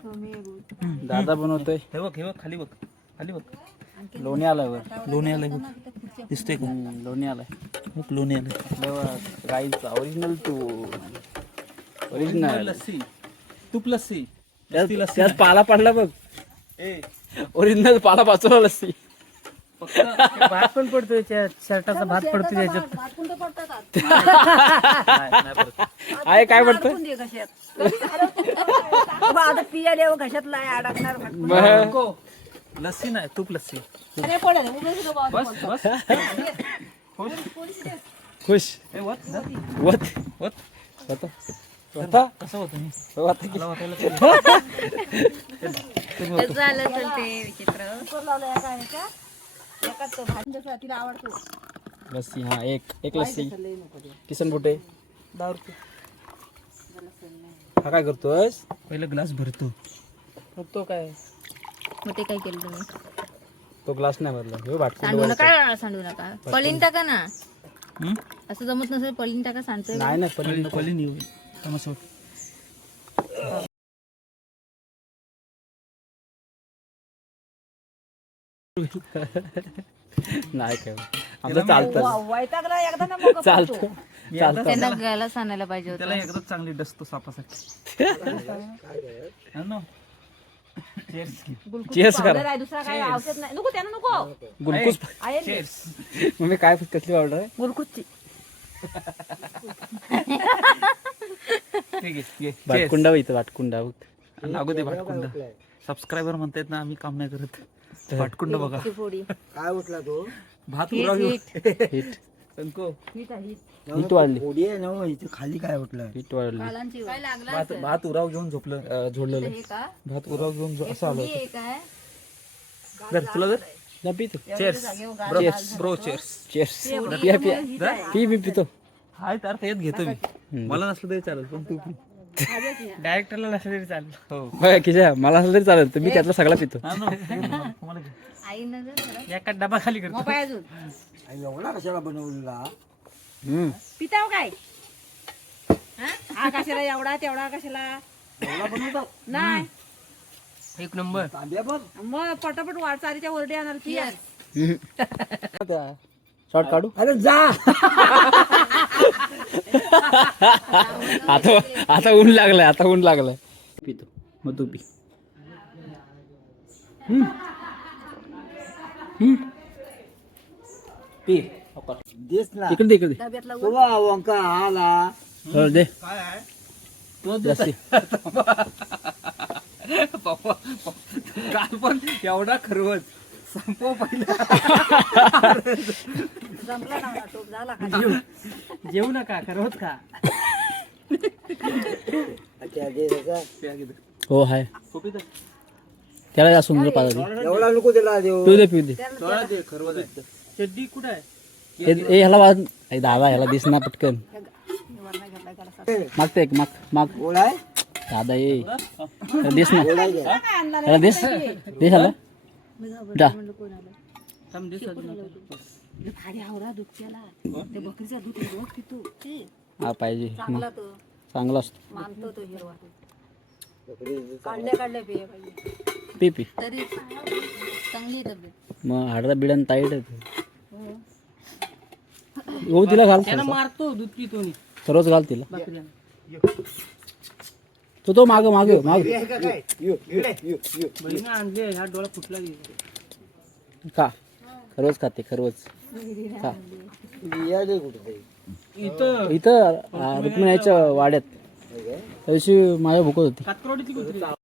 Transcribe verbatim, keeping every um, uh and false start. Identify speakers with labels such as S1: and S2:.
S1: दादा बनवतोय.
S2: हे बघ हे बघ खाली बघ खाली बघ
S1: लोणी आल्यावर
S2: लोणी आलंय बघ दिसतंय का
S1: लोणी आलाय.
S2: बघ लोणी आलंय
S1: आपल्यावर गाईचा ओरिजिनल तू ओरिजिनल
S2: लस्सी तूप लस्सी
S1: त्यात पाला पडला बघ.
S2: ए
S1: ओरिजिनल पाला पाचवला लस्सी.
S2: फक्त भात पण पडतोय त्या शर्टाचा भात पडतोय त्याच्यात
S1: आहे काय पडतं
S2: नको लस्सी नाही तूप लस्सी बस बस
S1: खुश
S2: ए वत
S1: वत
S2: वत
S1: होता होता
S2: कसं होतं मी
S1: होता की
S2: मला वाटायला
S1: लस्सी. हा एक एक लस्सी. किसन बुटे
S2: दहा रुपये
S1: हा काय करतोयस?
S2: पहिलं ग्लास भरतो
S1: तो काय
S3: मग ते काय केलं तुम्ही?
S1: तो ग्लास नाही भरला. हे भाटकुंड
S3: सांडू नका सांडू नका पलीन टाका ना.
S2: हम्म?
S3: असं जमत नसेल पलीन टाका सांगतोय.
S1: नाही ना पण
S2: पहिलं पहिली निव तमाशा
S1: नाही काय आमचं चालतं चालतं चालतं.
S3: त्यांना गायला सांगायला पाहिजे
S2: त्याला
S3: होतं.
S2: एकदा चांगली डसतो सापासाठी हा ना?
S1: चेस करा.
S3: दुसरा काय औषध नाही नको त्यांना नको
S1: गुलकुस
S2: Cheers.
S1: मम्मी काय कसली ऑर्डर आहे?
S3: गुलकुची
S2: ठीक आहे ये.
S1: भाटकुंडा इथं भाटकुंडा बघ.
S2: Cheers. लागू दे भाटकुंड सबस्क्रायबर म्हणतायत ना आम्ही काम नाही करत भाटकुंड बघा
S3: पोळी
S4: काय उठला तो
S2: भात उराव घेऊ.
S1: हिट
S2: संको
S1: हिट वाढली.
S4: ओडी आहे ना इथे खाली काय उठलं
S1: हिट वाढली.
S3: कालांची काय लागला
S2: भात भात उराव घेऊन झोपलं
S1: अं, झोडलेलं
S3: हे का
S2: भात उराव घेऊन झो- असं आलं
S3: हे काय
S2: धर तुला जर
S1: जा पी तू.
S2: चेअर्स ब्रो ब्रो चेअर्स
S1: चेस पिया पिया पी मी पितो.
S2: हाय तर येत घेतो मी मला नसलं तरी चालेल पण तू पी डायरेक्टरला नसलं तरी चालेल हो
S1: बघा किशा मला असं तरी चालेल तर मी त्यातला सगळा पितो.
S2: हा ना, तुम्हाला घे.
S3: आई नजर
S2: एका डबा खाली करतो
S3: अजून
S4: आणि एवढा कशाला बनवलेला
S1: हम्म.
S3: पिताव काय हा कशाला एवढा तेवढा कशाला
S4: एवढा बनवतात
S3: नाही
S2: एक नंबर
S4: तांब्या पण
S3: मग पटापट वाटचालीच्या वरती आणणार की
S1: शॉर्ट काढू.
S4: अरे जा
S1: आता आता ऊन लागलाय आता ऊन लागलाय. पितो मग तू पी. हम्म. हम्म. पी
S4: देस ना
S1: इकडे दे इकडे दे.
S4: तुला वंका आला
S1: हो, दे
S2: काय आहे
S1: लस्सी.
S2: पप्पा काल पण एवढा खरवत संपव पहिला जेवू नका खरवत का
S4: अच्छा दे त्याचा.
S1: हो हाय
S2: खोपी तर
S1: त्याला जा सुंदर पाहिजे.
S4: एवढा नको त्याला देऊ
S1: पिऊ दे पिऊ दे.
S2: थोडा दे खरवत आहे चड्डी कुठं आहे
S1: ए- ए ह्याला वाज ए, दादा ह्याला दिस ना पटकन मागते एक माग माग
S4: गोळा आहे
S1: दादा ये ह्याला दिस ना
S4: गोळा आहे का?
S1: ह्याला दिस दिस ह्याला जा.
S2: थांब दिस अजून आता.
S1: हा पाहिजे मग चांगला असतो. पी पी
S3: तरी चांगली तब्येत
S1: मग हाडा बिडन ताईट आहे. हो तिला घाल
S2: त्याला मारतो दूध पितो नी.
S1: सर्वच घाल तिला. तो तो माग माग माग
S4: हे का काय यो इकडे, यो यो
S2: बहिणीनं आणले ह्या डोळा फुटला की.
S1: खा खरवच खाते खरवच खा.
S4: या दे कुठे तरी.
S2: इथं
S1: इथं आ, रुक्मिणीच्या वाड्यात त्या दिवशी माझ्या भुकत होती.
S2: कातकरोडीतली कुत्री